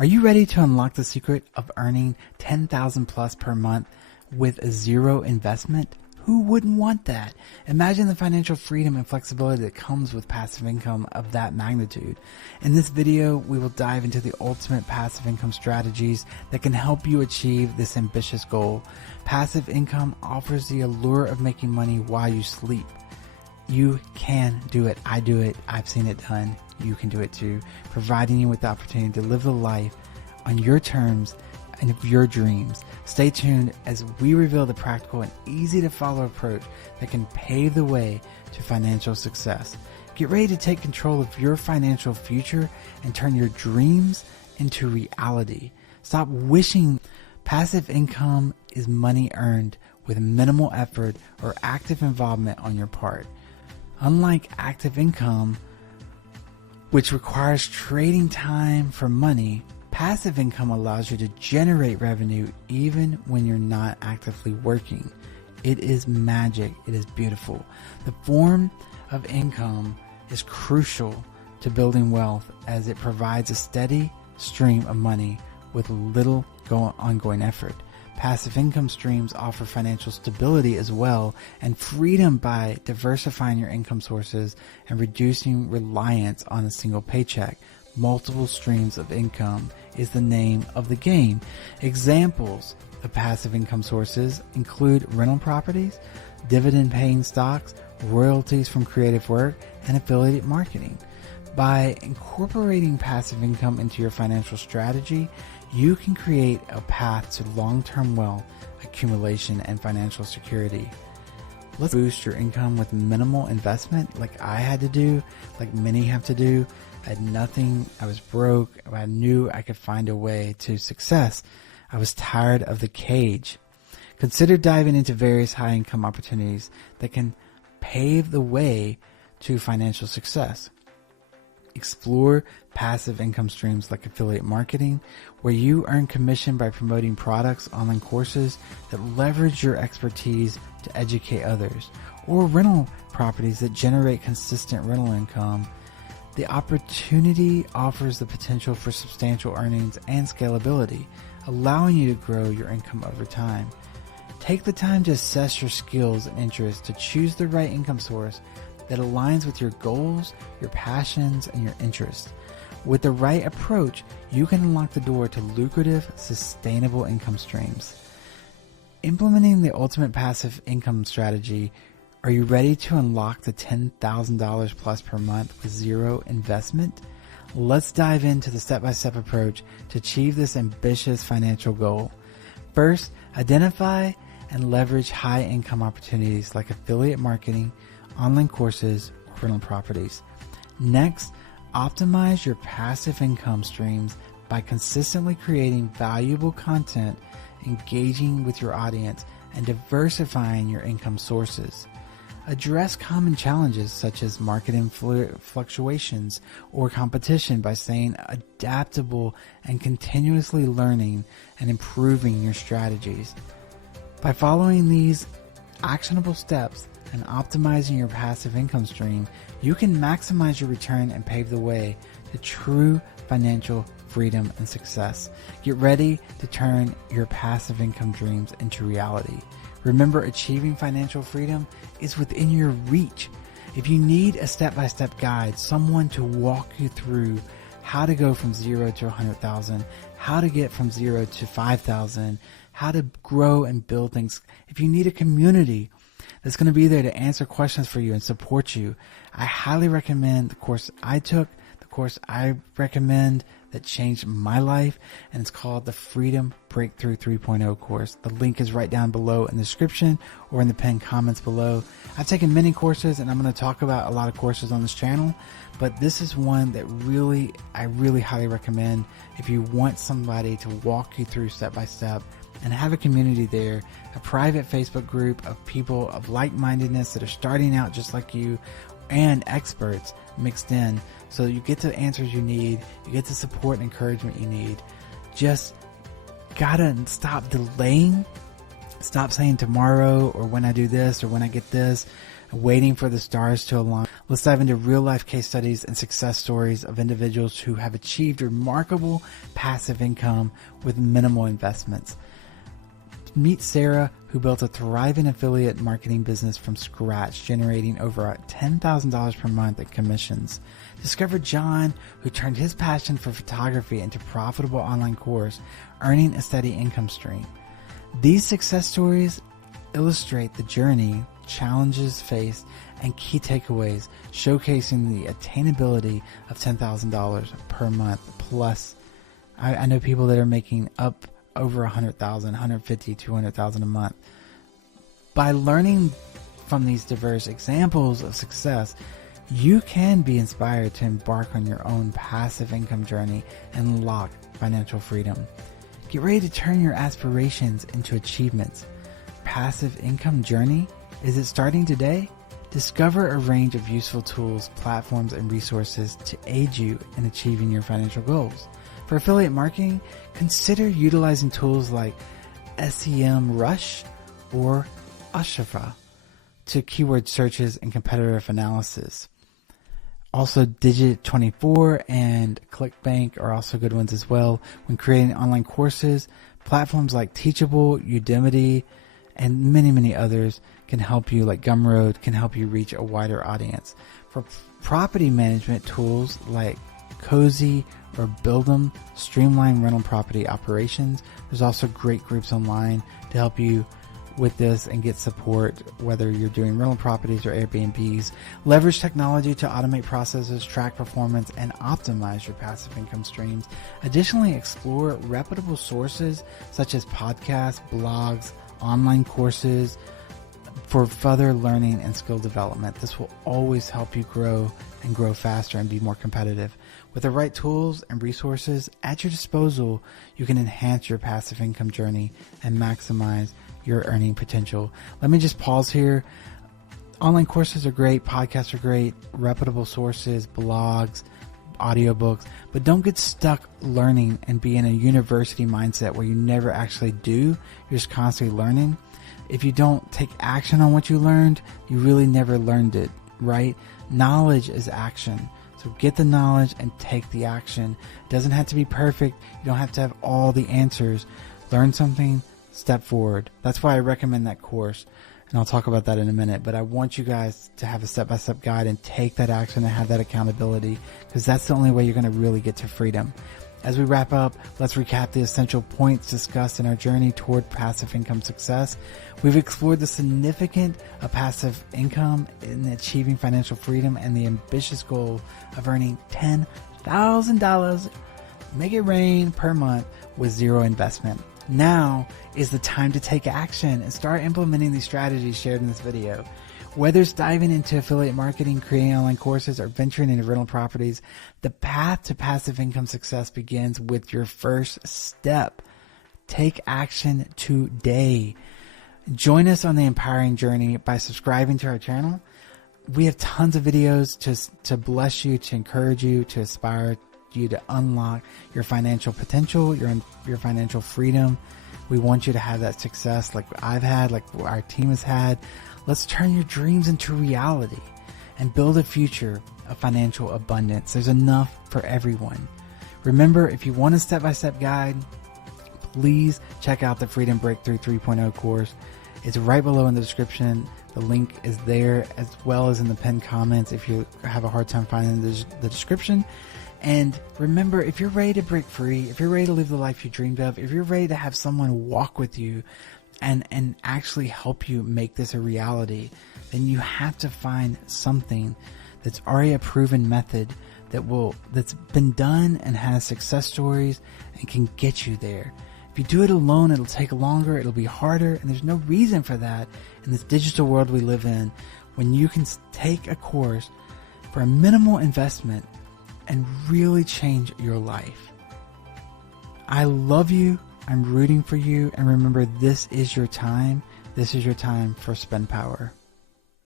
Are you ready to unlock the secret of earning $10,000 plus per month with zero investment? Who wouldn't want that? Imagine the financial freedom and flexibility that comes with passive income of that magnitude. In this video, we will dive into the ultimate passive income strategies that can help you achieve this ambitious goal. Passive income offers the allure of making money while you sleep. You can do it. I do it. I've seen it done. You can do it too, providing you with the opportunity to live the life on your terms and of your dreams. Stay tuned as we reveal the practical and easy to follow approach that can pave the way to financial success. Get ready to take control of your financial future and turn your dreams into reality. Stop wishing. Passive income is money earned with minimal effort or active involvement on your part. Unlike active income, which requires trading time for money, passive income allows you to generate revenue even when you're not actively working. It is magic. It is beautiful. The form of income is crucial to building wealth as it provides a steady stream of money with little ongoing effort. Passive income streams offer financial stability as well and freedom by diversifying your income sources and reducing reliance on a single paycheck. Multiple streams of income is the name of the game. Examples of passive income sources include rental properties, dividend-paying stocks, royalties from creative work, and affiliate marketing. By incorporating passive income into your financial strategy, you can create a path to long-term wealth accumulation and financial security. Let's boost your income with minimal investment like I had to do, like many have to do. I had nothing. I was broke. I knew I could find a way to success. I was tired of the cage. Consider diving into various high income opportunities that can pave the way to financial success. Explore passive income streams like affiliate marketing, where you earn commission by promoting products, online courses that leverage your expertise to educate others, or rental properties that generate consistent rental income. The opportunity offers the potential for substantial earnings and scalability, allowing you to grow your income over time. Take the time to assess your skills and interests to choose the right income source that aligns with your goals, your passions, and your interests. With the right approach, you can unlock the door to lucrative, sustainable income streams. Implementing the ultimate passive income strategy. Are you ready to unlock the $10,000 plus per month with zero investment? Let's dive into the step-by-step approach to achieve this ambitious financial goal. First, identify and leverage high income opportunities like affiliate marketing, online courses, or rental properties. Next, optimize your passive income streams by consistently creating valuable content, engaging with your audience, and diversifying your income sources. Address common challenges such as market fluctuations or competition by staying adaptable and continuously learning and improving your strategies. By following these actionable steps and optimizing your passive income stream, you can maximize your return and pave the way to true financial freedom and success. Get ready to turn your passive income dreams into reality. Remember, achieving financial freedom is within your reach. If you need a step-by-step guide, someone to walk you through how to go from 0 to 100,000, how to get from 0 to 5,000, how to grow and build things. If you need a community that's going to be there to answer questions for you and support you, I highly recommend the course I took, the course I recommend that changed my life, and it's called the Freedom Breakthrough 3.0 course. The link is right down below in the description or in the pinned comments below. I've taken many courses, and I'm going to talk about a lot of courses on this channel, but this is one that I really highly recommend if you want somebody to walk you through step by step and have a community there, a private Facebook group of people of like-mindedness that are starting out just like you, and experts mixed in, so you get the answers you need, you get the support and encouragement you need. Just gotta stop delaying, stop saying tomorrow or when I do this or when I get this, waiting for the stars to align. Let's dive into real life case studies and success stories of individuals who have achieved remarkable passive income with minimal investments. Meet Sarah, who built a thriving affiliate marketing business from scratch, generating over $10,000 per month in commissions. Discover John, who turned his passion for photography into a profitable online course, earning a steady income stream. These success stories illustrate the journey, challenges faced, and key takeaways, showcasing the attainability of $10,000 per month. Plus, I know people that are making up over 100,000, 150, 200,000 a month. By learning from these diverse examples of success, you can be inspired to embark on your own passive income journey and unlock financial freedom. Get ready to turn your aspirations into achievements. Passive income journey? Is it starting today? Discover a range of useful tools, platforms, and resources to aid you in achieving your financial goals. For affiliate marketing, consider utilizing tools like SEMrush or Ashrafa to keyword searches and competitive analysis. Also, Digit24 and ClickBank are also good ones as well. When creating online courses, platforms like Teachable, Udemy, and many, many others can help you, like Gumroad, can help you reach a wider audience. For property management, tools like Cozy or Build'em streamline rental property operations. There's also great groups online to help you with this and get support, whether you're doing rental properties or Airbnbs. Leverage technology to automate processes, track performance, and optimize your passive income streams. Additionally, explore reputable sources such as podcasts, blogs, online courses for further learning and skill development. This will always help you grow and grow faster and be more competitive. With the right tools and resources at your disposal, you can enhance your passive income journey and maximize your earning potential. Let me just pause here. Online courses are great, podcasts are great, reputable sources, blogs, audiobooks, but don't get stuck learning and be in a university mindset where you never actually do. You're just constantly learning. If you don't take action on what you learned, you really never learned it, right? Knowledge is action. So get the knowledge and take the action. It doesn't have to be perfect. You don't have to have all the answers. Learn something, step forward. That's why I recommend that course. And I'll talk about that in a minute. But I want you guys to have a step-by-step guide and take that action and have that accountability, because that's the only way you're going to really get to freedom. As we wrap up, let's recap the essential points discussed in our journey toward passive income success. We've explored the significance of passive income in achieving financial freedom and the ambitious goal of earning $10,000, make it rain per month with zero investment. Now is the time to take action and start implementing these strategies shared in this video. Whether it's diving into affiliate marketing, creating online courses, or venturing into rental properties, the path to passive income success begins with your first step. Take action today. Join us on the empowering journey by subscribing to our channel. We have tons of videos to bless you, to encourage you, to inspire you to unlock your financial potential, your financial freedom. We want you to have that success like I've had, like our team has had. Let's turn your dreams into reality and build a future of financial abundance. There's enough for everyone. Remember, if you want a step-by-step guide, please check out the Freedom Breakthrough 3.0 course. It's right below in the description. The link is there, as well as in the pinned comments if you have a hard time finding the description. And remember, if you're ready to break free, if you're ready to live the life you dreamed of, if you're ready to have someone walk with you and actually help you make this a reality, then you have to find something that's already a proven method that's been done and has success stories and can get you there. If you do it alone, it'll take longer, it'll be harder, and there's no reason for that in this digital world we live in, when you can take a course for a minimal investment and really change your life. I love you. I'm rooting for you. And remember, this is your time. This is your time for Spend Power.